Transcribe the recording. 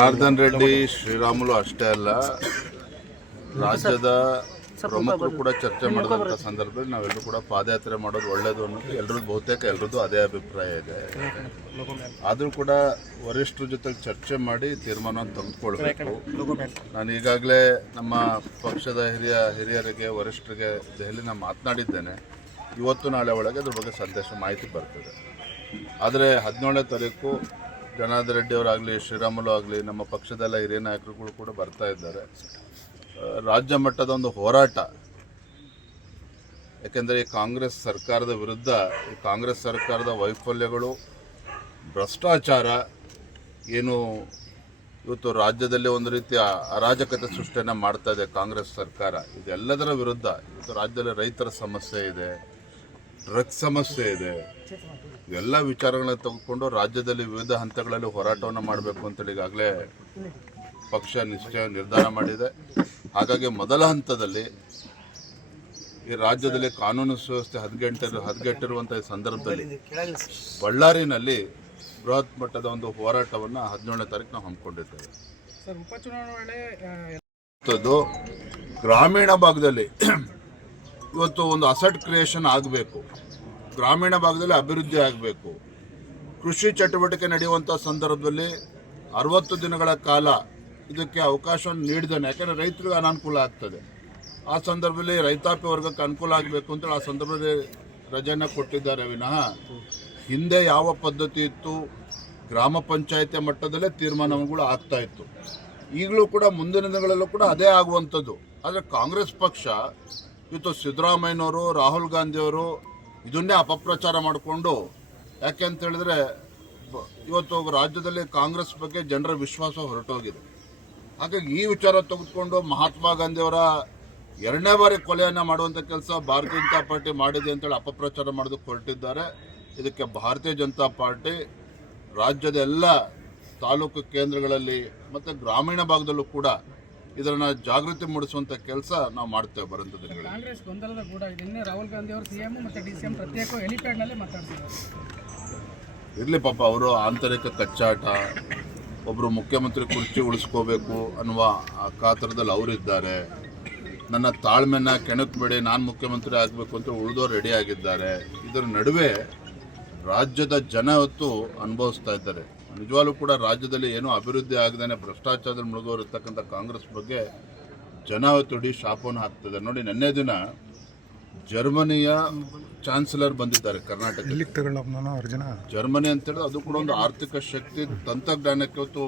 ಜನಾರ್ದನ್ ರೆಡ್ಡಿ ಶ್ರೀರಾಮುಲು ಅಷ್ಟೇ ಅಲ್ಲ, ರಾಜ್ಯದ ಪ್ರಮುಖರು ಕೂಡ ಚರ್ಚೆ ಮಾಡಿದಂಥ ಸಂದರ್ಭದಲ್ಲಿ ನಾವೆಲ್ಲರೂ ಕೂಡ ಪಾದಯಾತ್ರೆ ಮಾಡೋದು ಒಳ್ಳೆಯದು ಅನ್ನೋದು ಎಲ್ಲರದ್ದು ಬಹುತೇಕ ಎಲ್ಲರದ್ದು ಅದೇ ಅಭಿಪ್ರಾಯ ಇದೆ. ಆದರೂ ಕೂಡ ವರಿಷ್ಠರ ಜೊತೆ ಚರ್ಚೆ ಮಾಡಿ ತೀರ್ಮಾನವನ್ನು ತೆಗೆದುಕೊಳ್ಬೇಕು. ನಾನು ಈಗಾಗಲೇ ನಮ್ಮ ಪಕ್ಷದ ಹಿರಿಯರಿಗೆ ವರಿಷ್ಠರಿಗೆ ದೆಹಲಿನ ಮಾತನಾಡಿದ್ದೇನೆ. ಇವತ್ತು ನಾಳೆ ಒಳಗೆ ಅದ್ರ ಬಗ್ಗೆ ಸಂದೇಶ ಮಾಹಿತಿ ಬರ್ತದೆ. ಆದರೆ 17ನೇ ತಾರೀಕು ಜನಾರ್ದನ್ ರೆಡ್ಡಿ ಅವರಾಗಲಿ, ಶ್ರೀರಾಮುಲು ಆಗಲಿ, ನಮ್ಮ ಪಕ್ಷದೆಲ್ಲ ಹಿರಿಯ ನಾಯಕರುಗಳು ಕೂಡ ಬರ್ತಾ ಇದ್ದಾರೆ. ರಾಜ್ಯ ಮಟ್ಟದ ಒಂದು ಹೋರಾಟ, ಯಾಕೆಂದರೆ ಈ ಕಾಂಗ್ರೆಸ್ ಸರ್ಕಾರದ ವಿರುದ್ಧ, ಈ ಕಾಂಗ್ರೆಸ್ ಸರ್ಕಾರದ ವೈಫಲ್ಯಗಳು, ಭ್ರಷ್ಟಾಚಾರ ಏನು ಇವತ್ತು ರಾಜ್ಯದಲ್ಲಿ ಒಂದು ರೀತಿಯ ಅರಾಜಕತೆ ಸೃಷ್ಟಿಯನ್ನು ಮಾಡ್ತಾ ಇದೆ ಕಾಂಗ್ರೆಸ್ ಸರ್ಕಾರ, ಇದೆಲ್ಲದರ ವಿರುದ್ಧ ಇವತ್ತು ರಾಜ್ಯದಲ್ಲಿ ರೈತರ ಸಮಸ್ಯೆ ಇದೆ, ಡ್ರಗ್ಸ್ ಸಮಸ್ಯೆ ಇದೆ, ಇವೆಲ್ಲ ವಿಚಾರಗಳನ್ನ ತೆಗೆದುಕೊಂಡು ರಾಜ್ಯದಲ್ಲಿ ವಿವಿಧ ಹಂತಗಳಲ್ಲಿ ಹೋರಾಟವನ್ನು ಮಾಡಬೇಕು ಅಂತೇಳಿ ಈಗಾಗಲೇ ಪಕ್ಷ ನಿರ್ಧಾರ ಮಾಡಿದೆ. ಹಾಗಾಗಿ ಮೊದಲ ಹಂತದಲ್ಲಿ ಈ ರಾಜ್ಯದಲ್ಲಿ ಕಾನೂನು ಸುವ್ಯವಸ್ಥೆ ಹದಗೆಟ್ಟಿರುವಂಥ ಸಂದರ್ಭದಲ್ಲಿ ಬಳ್ಳಾರಿನಲ್ಲಿ ಬೃಹತ್ ಮಟ್ಟದ ಒಂದು ಹೋರಾಟವನ್ನು 17ನೇ ತಾರೀಕು ನಾವು ಹಮ್ಮಿಕೊಂಡಿದ್ದೇವೆ. ಗ್ರಾಮೀಣ ಭಾಗದಲ್ಲಿ ಇವತ್ತು ಒಂದು ಅಸೆಟ್ ಕ್ರಿಯೇಷನ್ ಆಗಬೇಕು, ಗ್ರಾಮೀಣ ಭಾಗದಲ್ಲಿ ಅಭಿವೃದ್ಧಿ ಆಗಬೇಕು. ಕೃಷಿ ಚಟುವಟಿಕೆ ನಡೆಯುವಂಥ ಸಂದರ್ಭದಲ್ಲಿ 60 ದಿನಗಳ ಕಾಲ ಇದಕ್ಕೆ ಅವಕಾಶವನ್ನು ನೀಡಿದ್ದಾನೆ. ಯಾಕೆಂದರೆ ರೈತರಿಗೆ ಅನಾನುಕೂಲ ಆಗ್ತದೆ. ಆ ಸಂದರ್ಭದಲ್ಲಿ ರೈತಾಪಿ ವರ್ಗಕ್ಕೆ ಅನುಕೂಲ ಆಗಬೇಕು ಅಂತೇಳಿ ಆ ಸಂದರ್ಭದಲ್ಲಿ ರಜೆಯನ್ನು ಕೊಟ್ಟಿದ್ದಾರೆ ವಿನಃ ಹಿಂದೆ ಯಾವ ಪದ್ಧತಿ ಇತ್ತು, ಗ್ರಾಮ ಪಂಚಾಯಿತಿ ಮಟ್ಟದಲ್ಲೇ ತೀರ್ಮಾನಗಳು ಆಗ್ತಾ ಇತ್ತು. ಈಗಲೂ ಕೂಡ ಮುಂದಿನ ದಿನಗಳಲ್ಲೂ ಕೂಡ ಅದೇ ಆಗುವಂಥದ್ದು. ಆದರೆ ಕಾಂಗ್ರೆಸ್ ಪಕ್ಷ ಇವತ್ತು ಸಿದ್ದರಾಮಯ್ಯನವರು, ರಾಹುಲ್ ಗಾಂಧಿಯವರು ಇದನ್ನೇ ಅಪಪ್ರಚಾರ ಮಾಡಿಕೊಂಡು, ಯಾಕೆ ಅಂತ ಹೇಳಿದ್ರೆ ಇವತ್ತು ರಾಜ್ಯದಲ್ಲಿ ಕಾಂಗ್ರೆಸ್ ಬಗ್ಗೆ ಜನರ ವಿಶ್ವಾಸ ಹೊರಟೋಗಿದೆ. ಹಾಗಾಗಿ ಈ ವಿಚಾರ ತೆಗೆದುಕೊಂಡು ಮಹಾತ್ಮ ಗಾಂಧಿಯವರ 2ನೇ ಬಾರಿ ಕೊಲೆಯನ್ನು ಮಾಡುವಂಥ ಕೆಲಸ ಭಾರತೀಯ ಜನತಾ ಪಾರ್ಟಿ ಮಾಡಿದೆ ಅಂತೇಳಿ ಅಪಪ್ರಚಾರ ಮಾಡೋದಕ್ಕೆ ಹೊರಟಿದ್ದಾರೆ. ಇದಕ್ಕೆ ಭಾರತೀಯ ಜನತಾ ಪಾರ್ಟಿ ರಾಜ್ಯದ ಎಲ್ಲ ತಾಲೂಕು ಕೇಂದ್ರಗಳಲ್ಲಿ ಮತ್ತು ಗ್ರಾಮೀಣ ಭಾಗದಲ್ಲೂ ಕೂಡ ಇದನ್ನ ಜಾಗೃತಿ ಮೂಡಿಸುವಂತ ಕೆಲಸ ನಾವು ಮಾಡ್ತೇವೆ. ಬರುವಂತ ದಿನಗಳಲ್ಲಿ ಕಾಂಗ್ರೆಸ್ ಗೊಂದಲದ ಕೂಡ ಇದನ್ನೇ ರಾಹುಲ್ ಗಾಂಧಿ ಅವರು ಸಿಎಂ ಮತ್ತು ಡಿಸಿಎಂ ಪ್ರತ್ಯೇಕ ಹೆಲಿಪ್ಯಾಡ್ ನಲ್ಲಿ ಮಾತಾಡ್ತಿದ್ದಾರೆ. ಇರ್ಲಿ ಪಾಪ, ಅವರು ಆಂತರಿಕ ಕಚ್ಚಾಟ, ಒಬ್ಬರು ಮುಖ್ಯಮಂತ್ರಿ ಕುರ್ಚಿ ಉಳಿಸ್ಕೋಬೇಕು ಅನ್ನುವ ಆ ಕಾತರದಲ್ಲಿ ಅವರಿದ್ದಾರೆ. ನನ್ನ ತಾಳ್ಮೆನ ಕೆಣಕಬೇಡಿ, ನಾನು ಮುಖ್ಯಮಂತ್ರಿ ಆಗಬೇಕು ಅಂತ ಉಳಿದವರು ರೆಡಿ ಆಗಿದ್ದಾರೆ. ಇದರ ನಡುವೆ ರಾಜ್ಯದ ಜನ ಇವತ್ತು ಅನುಭವಿಸ್ತಾ ಇದ್ದಾರೆ. ನಿಜವಾಗ್ಲೂ ಕೂಡ ರಾಜ್ಯದಲ್ಲಿ ಏನೂ ಅಭಿವೃದ್ಧಿ ಆಗದೇನೆ ಭ್ರಷ್ಟಾಚಾರದಲ್ಲಿ ಮುಳುಗೋರು ಇರ್ತಕ್ಕಂಥ ಕಾಂಗ್ರೆಸ್ ಬಗ್ಗೆ ಜನ ಇವತ್ತು ಇಡೀ ಶಾಪವನ್ನು ಹಾಕ್ತಿದೆ. ನೋಡಿ, ನಿನ್ನೆ ದಿನ ಜರ್ಮನಿಯ ಚಾನ್ಸಲರ್ ಬಂದಿದ್ದಾರೆ ಕರ್ನಾಟಕ. ಜರ್ಮನಿ ಅಂತ ಹೇಳಿದ್ರೆ ಅದು ಕೂಡ ಒಂದು ಆರ್ಥಿಕ ಶಕ್ತಿ, ತಂತ್ರಜ್ಞಾನಕ್ಕೆ ಇವತ್ತು